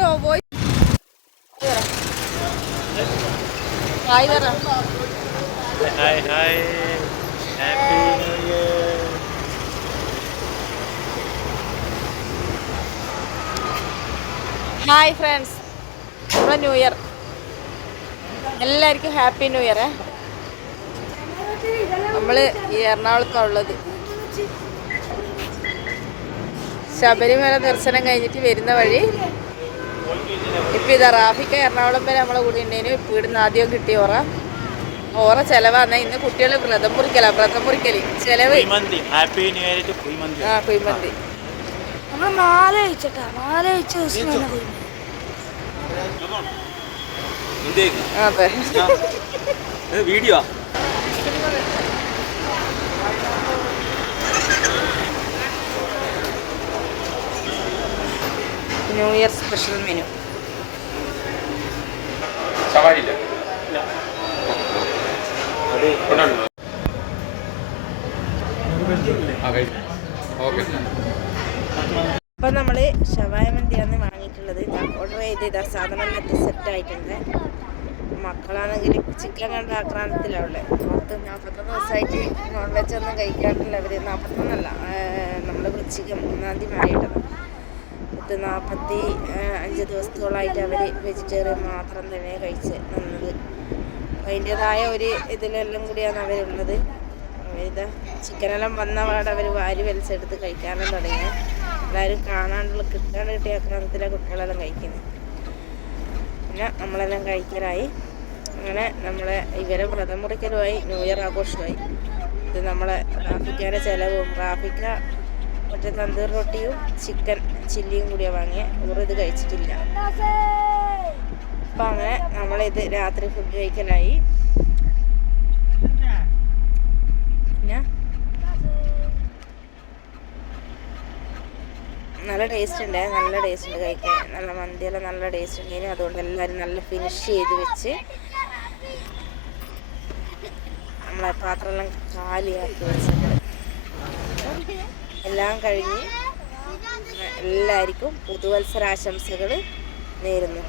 ഇത് പോയി ഹായ് പറ. Hi hi happy new year. Hi friends, നമ്മുടെ ന്യൂ ഇയർ എല്ലാവർക്കും ഹാപ്പി ന്യൂ ഇയർ. നമ്മൾ ഈ എറണാകുളത്താണ് ഉള്ളത്. ശബരിമല ദർശനം കഴിഞ്ഞിട്ട് വരുന്ന വഴി ഇപ്പം ഇതാ റാഫിക്ക എറണാകുളം വരെ നമ്മളെ കൂടെ ഉണ്ടേനു. ഇപ്പം ഇവിടുന്ന് ആദ്യം കിട്ടിയ ഓറ ചിലവാന്ന. ഇന്ന് കുട്ടികൾ വ്രതം മുറിക്കല് ചിലവ്. ആ കുഴിമന്തി അതെ video new year special menu. അപ്പം നമ്മൾ ഷവായ മന്തിയാണ് വാങ്ങിയിട്ടുള്ളത്. ഞാൻ ഓർഡർ ചെയ്ത് സാധനം സെറ്റായിട്ടുണ്ട്. മക്കളാണെങ്കിൽ ചിക്കൻ കണ്ട ആക്രാന്തത്തിലാവുള്ളത്. 41 ദിവസമായിട്ട് നോൺ വെജ് ഒന്നും കഴിക്കാറില്ല അവർ. 41 നമ്മൾ വൃശ്ചികം 1-ാം തീയതി മാറിയിട്ടത്. 45 ദിവസത്തോളമായിട്ട് അവർ വെജിറ്റേറിയൻ മാത്രം തന്നെ കഴിച്ച് നിന്നത്. അതിൻ്റേതായ ഒരു ഇതിലെല്ലാം കൂടിയാണ് അവരുള്ളത്. ഇതാ ചിക്കനെല്ലാം വന്ന പാടെ അവർ വാരി വലിച്ചെടുത്ത് കഴിക്കാനും തുടങ്ങി. എല്ലാവരും കിട്ടാണ്ട് കിട്ടിയ ആക്രമണത്തിലെ കുട്ടികളെല്ലാം കഴിക്കുന്നത്. പിന്നെ നമ്മളെല്ലാം കഴിക്കലായി. അങ്ങനെ നമ്മളെ ഇവരെ വ്രതം മുറിക്കലുമായി, ന്യൂ ഇയർ ആഘോഷമായി. ഇത് നമ്മളെ റാഫിക്കാൻ്റെ ചിലവും. റാഫിക്ക മറ്റേ തന്തൂർ റൊട്ടിയും ചിക്കൻ ചില്ലിയും കൂടിയാണ് വാങ്ങിയത്. ഇത് കഴിച്ചിട്ടില്ല. അപ്പം അങ്ങനെ നമ്മളിത് രാത്രി ഫുഡ് കഴിക്കലായി. പിന്നെ നല്ല ടേസ്റ്റ് ഉണ്ട്, നല്ല ടേസ്റ്റ് ഉണ്ട് കഴിക്കാൻ. നല്ല മന്തിയെല്ലാം നല്ല ടേസ്റ്റ് ഉണ്ട്. അതുകൊണ്ട് എല്ലാവരും നല്ല ഫിനിഷ് ചെയ്ത് വെച്ച് നമ്മളെ പാത്രമെല്ലാം കാലിയാക്കി വെച്ചിട്ട് എല്ലാം കഴിഞ്ഞ് എല്ലാവർക്കും പുതുവത്സരാശംസകൾ നേരുന്നു.